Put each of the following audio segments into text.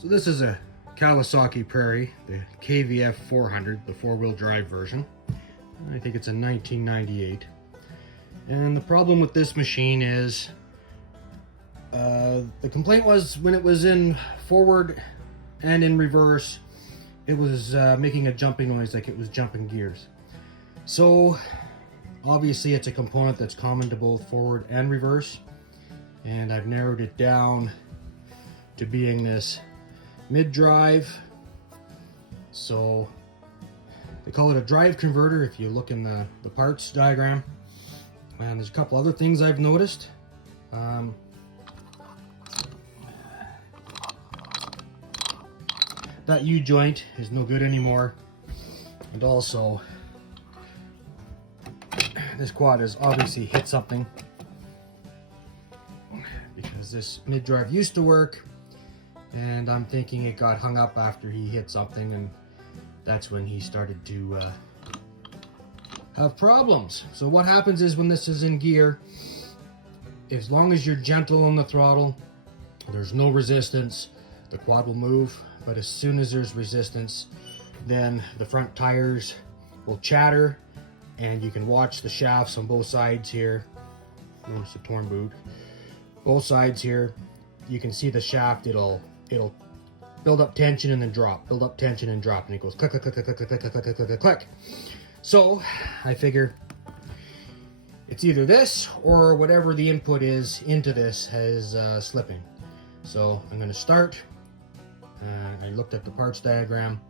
So this is a Kawasaki Prairie, the KVF400, the four-wheel drive version. I think it's a 1998. And the problem with this machine is, the complaint was when it was in forward and in reverse, it was making a jumping noise like it was jumping gears. So obviously it's a component that's common to both forward and reverse, and I've narrowed it down to being this mid-drive. So they call it a drive converter if you look in the parts diagram. And there's a couple other things I've noticed. That U-joint is no good anymore, and also this quad has obviously hit something, because this mid-drive used to work, and I'm thinking it got hung up after he hit something, and that's when he started to have problems. So what happens is, when this is in gear, as long as you're gentle on the throttle, there's no resistance, the quad will move. But as soon as there's resistance, then the front tires will chatter, and you can watch the shafts on both sides here. Notice the torn boot. Both sides here, you can see the shaft, it'll build up tension and then drop, build up tension and drop, and it goes click, click, click, click, click, click, click, click, click, click. So I figure it's either this or whatever the input is into this is slipping. So I'm going to start. I looked at the parts diagram.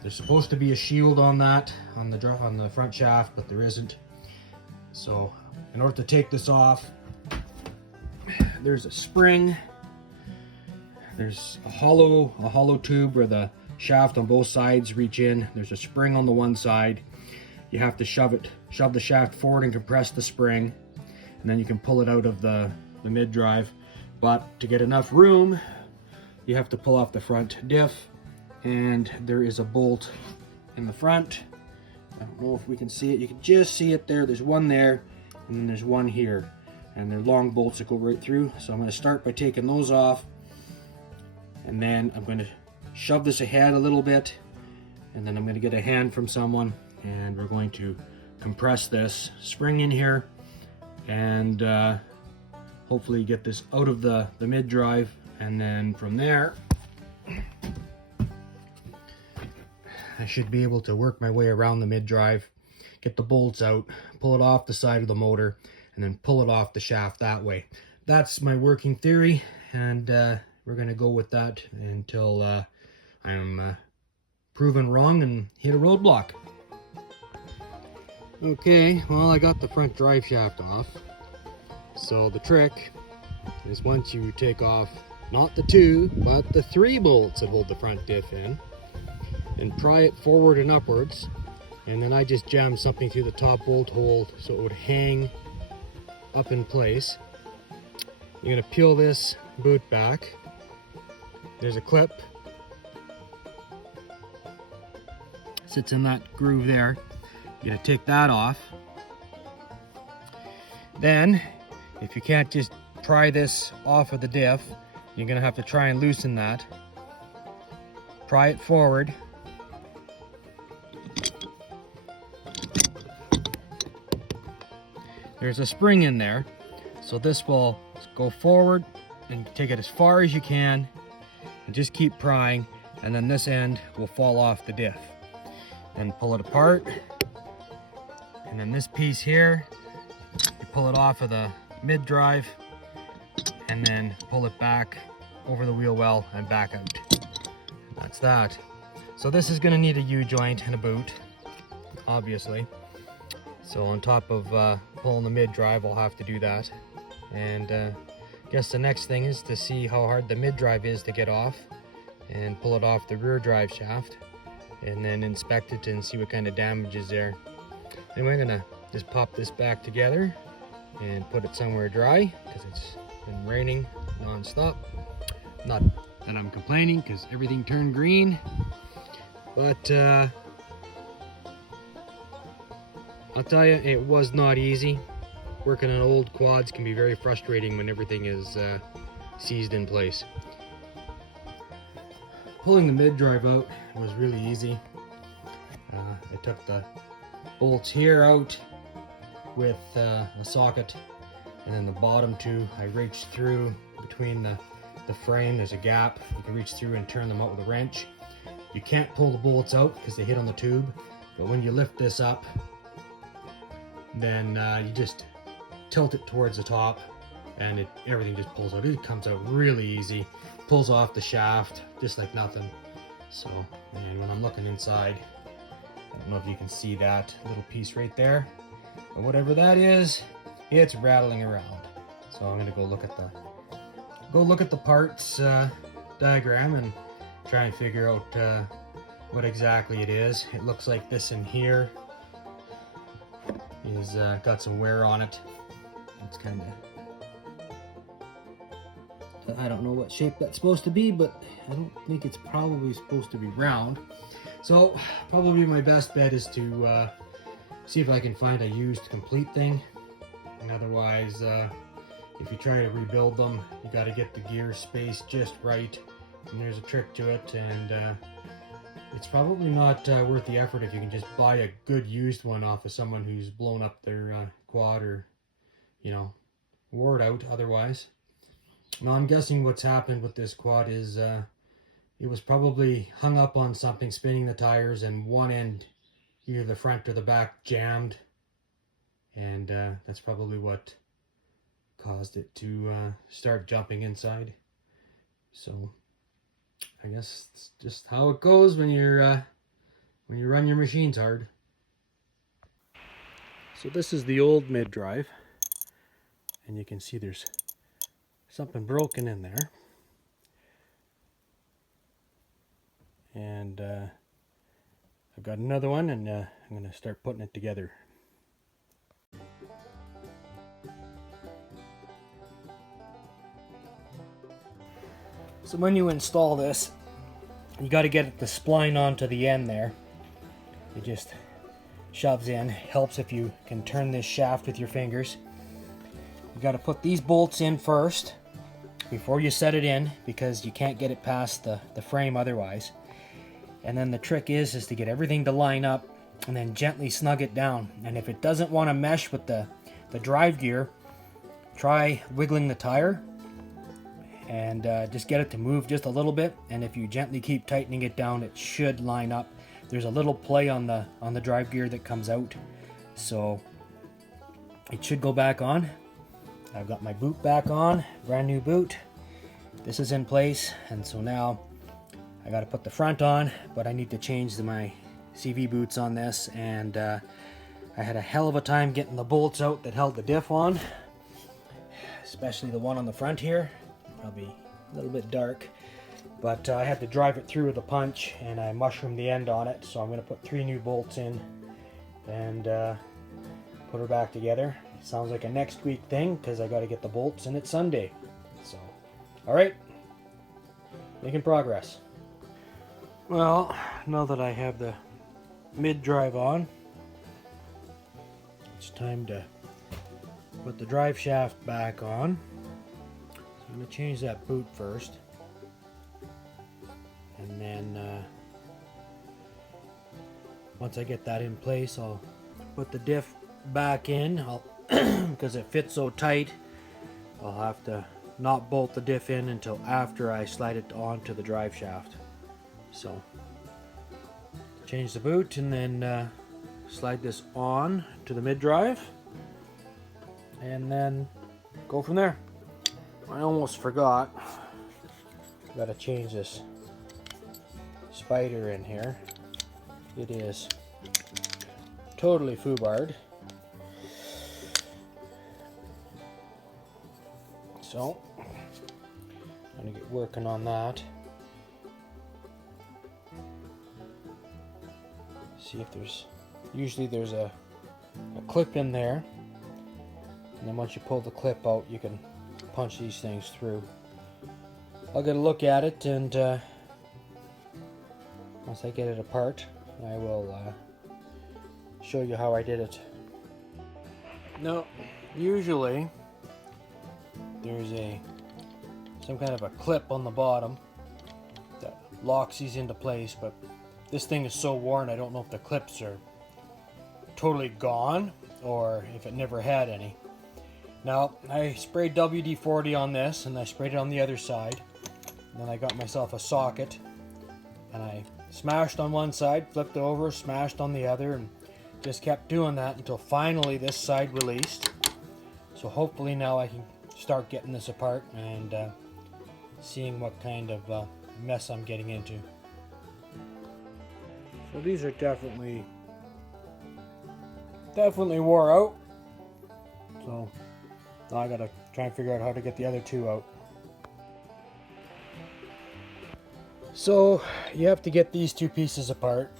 There's supposed to be a shield on that, on the front shaft, but there isn't. So in order to take this off, there's a spring. There's a hollow tube where the shaft on both sides reach in. There's a spring on the one side. You have to shove the shaft forward and compress the spring, and then you can pull it out of the mid-drive. But to get enough room, you have to pull off the front diff, and there is a bolt in the front. I don't know if we can see it. You can just see it there. There's one there, and then there's one here, and they're long bolts that go right through. So I'm going to start by taking those off, and then I'm going to shove this ahead a little bit, and then I'm going to get a hand from someone, and we're going to compress this spring in here, and hopefully get this out of the mid-drive. And then from there, I should be able to work my way around the mid-drive, get the bolts out, pull it off the side of the motor, and then pull it off the shaft that way. That's my working theory, and we're going to go with that until I'm proven wrong and hit a roadblock. Okay, well, I got the front drive shaft off. So the trick is, once you take off not the 2, but the 3 bolts that hold the front diff in, and pry it forward and upwards, and then I just jammed something through the top bolt hole so it would hang up in place. You're going to peel this boot back. There's a clip. Sits in that groove there. You're going to take that off. Then, if you can't just pry this off of the diff, you're going to have to try and loosen that. Pry it forward. There's a spring in there, so this will go forward, and take it as far as you can, and just keep prying, and then this end will fall off the diff. Then pull it apart, and then this piece here, you pull it off of the mid-drive, and then pull it back over the wheel well and back out. That's that. So this is going to need a U-joint and a boot, obviously. So on top of pulling the mid-drive, I'll have to do that. And I guess the next thing is to see how hard the mid-drive is to get off, and pull it off the rear drive shaft, and then inspect it and see what kind of damage is there. Anyway, I'm gonna just pop this back together and put it somewhere dry, because it's been raining non-stop. Not that I'm complaining, because everything turned green, but I'll tell you, it was not easy. Working on old quads can be very frustrating when everything is seized in place. pulling the mid-drive out was really easy. I took the bolts here out with a socket, and then the bottom two I reached through between the frame. There's a gap. You can reach through and turn them out with a wrench. You can't pull the bolts out because they hit on the tube, but when you lift this up, then you just tilt it towards the top and everything just pulls out. It comes out really easy. Pulls off the shaft just like nothing. So, and when I'm looking inside, I don't know if you can see that little piece right there, but whatever that is, it's rattling around. So I'm gonna go look at the parts diagram and try and figure out what exactly it is. It looks like this in here is got some wear on it. It's kind of, I don't know what shape that's supposed to be, but I don't think it's probably supposed to be round. So probably my best bet is to see if I can find a used complete thing. And otherwise, if you try to rebuild them, you got to get the gear spaced just right. And there's a trick to it, and it's probably not worth the effort if you can just buy a good used one off of someone who's blown up their quad or, you know, wore it out otherwise. Now I'm guessing what's happened with this quad is it was probably hung up on something spinning the tires, and one end, either the front or the back, jammed, and that's probably what caused it to start jumping inside. So I guess it's just how it goes when you run your machines hard. So this is the old mid-drive, and you can see there's something broken in there, and I've got another one, and I'm going to start putting it together. So when you install this, you got to get the spline onto the end there. It just shoves in. Helps if you can turn this shaft with your fingers. You got to put these bolts in first before you set it in, because you can't get it past the frame otherwise. And then the trick is to get everything to line up and then gently snug it down. And if it doesn't want to mesh with the drive gear, try wiggling the tire and just get it to move just a little bit. And if you gently keep tightening it down, it should line up. There's a little play on the drive gear that comes out, so it should go back on. I've got my boot back on, brand new boot. This is in place, and so now I got to put the front on, but I need to change my CV boots on this, and I had a hell of a time getting the bolts out that held the diff on, especially the one on the front here. Probably a little bit dark, but I had to drive it through with a punch, and I mushroomed the end on it, so I'm going to put 3 new bolts in and put her back together. Sounds like a next week thing, because I got to get the bolts in it Sunday. So, alright, making progress. Well, now that I have the mid-drive on, it's time to put the drive shaft back on. So I'm going to change that boot first, and then once I get that in place, I'll put the diff back in. Because it fits so tight, I'll have to not bolt the diff in until after I slide it onto the drive shaft. So change the boot and then slide this on to the mid-drive, and then go from there. I almost forgot, got to change this spider in here. It is totally foobarred. So, I'm going to get working on that. See if usually there's a clip in there. And then once you pull the clip out, you can punch these things through. I'll get a look at it, and once I get it apart, I will show you how I did it. Now, usually there's some kind of a clip on the bottom that locks these into place, but this thing is so worn I don't know if the clips are totally gone or if it never had any. Now I sprayed WD-40 on this and I sprayed it on the other side. Then I got myself a socket and I smashed on one side, flipped it over, smashed on the other, and just kept doing that until finally this side released. So hopefully now I can start getting this apart and seeing what kind of mess I'm getting into. So these are definitely wore out. So now I gotta try and figure out how to get the other two out. So you have to get these two pieces apart,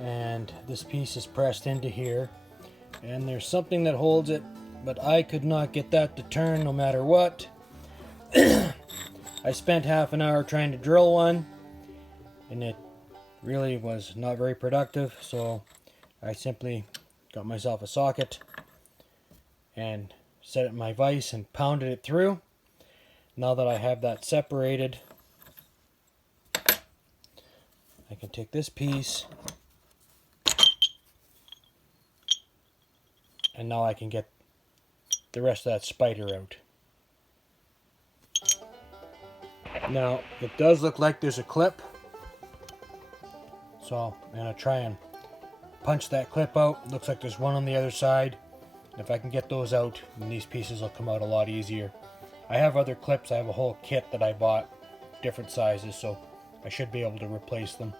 and this piece is pressed into here, and there's something that holds it, but I could not get that to turn no matter what. I spent half an hour trying to drill one, and it really was not very productive, so I simply got myself a socket and set it in my vise and pounded it through. Now that I have that separated, I can take this piece and now I can get the rest of that spider out. Now it does look like there's a clip, so I'm going to try and punch that clip out. Looks like there's one on the other side. If I can get those out, then these pieces will come out a lot easier. I have other clips. I have a whole kit that I bought, different sizes, so I should be able to replace them.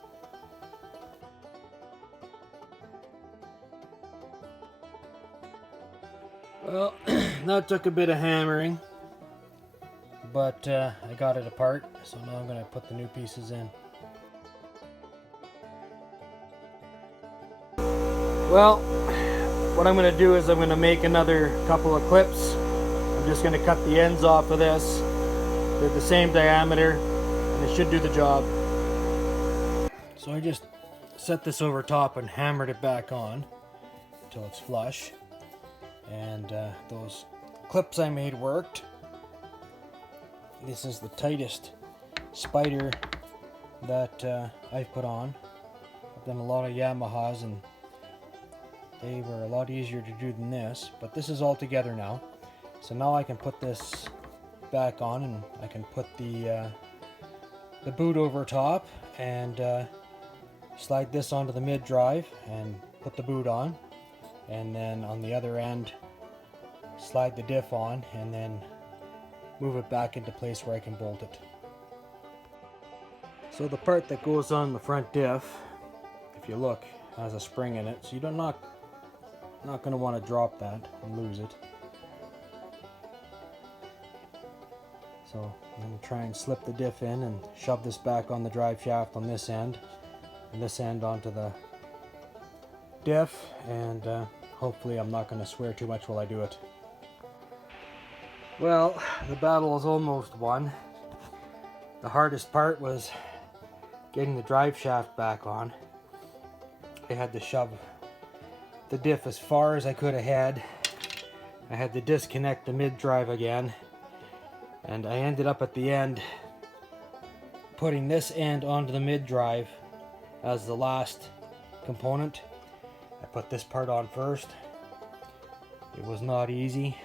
Well, that took a bit of hammering, but I got it apart, so now I'm going to put the new pieces in. Well, what I'm going to do is I'm going to make another couple of clips. I'm just going to cut the ends off of this. They're the same diameter, and it should do the job. So I just set this over top and hammered it back on until it's flush. And those clips I made worked. This is the tightest spider that I've put on. I've done a lot of Yamahas and they were a lot easier to do than this, but this is all together now. So now I can put this back on and I can put the boot over top and slide this onto the mid-drive and put the boot on. And then on the other end slide the diff on and then move it back into place where I can bolt it. So the part that goes on the front diff, if you look, has a spring in it, so you're not going to want to drop that and lose it. So I'm going to try and slip the diff in and shove this back on the drive shaft on this end and this end onto the diff, and hopefully I'm not going to swear too much while I do it. Well, the battle is almost won. The hardest part was getting the drive shaft back on. I had to shove the diff as far as I could have had. I had to disconnect the mid-drive again, and I ended up at the end putting this end onto the mid-drive as the last component. I put this part on first. It was not easy.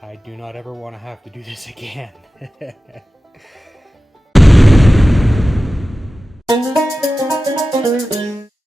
I do not ever want to have to do this again.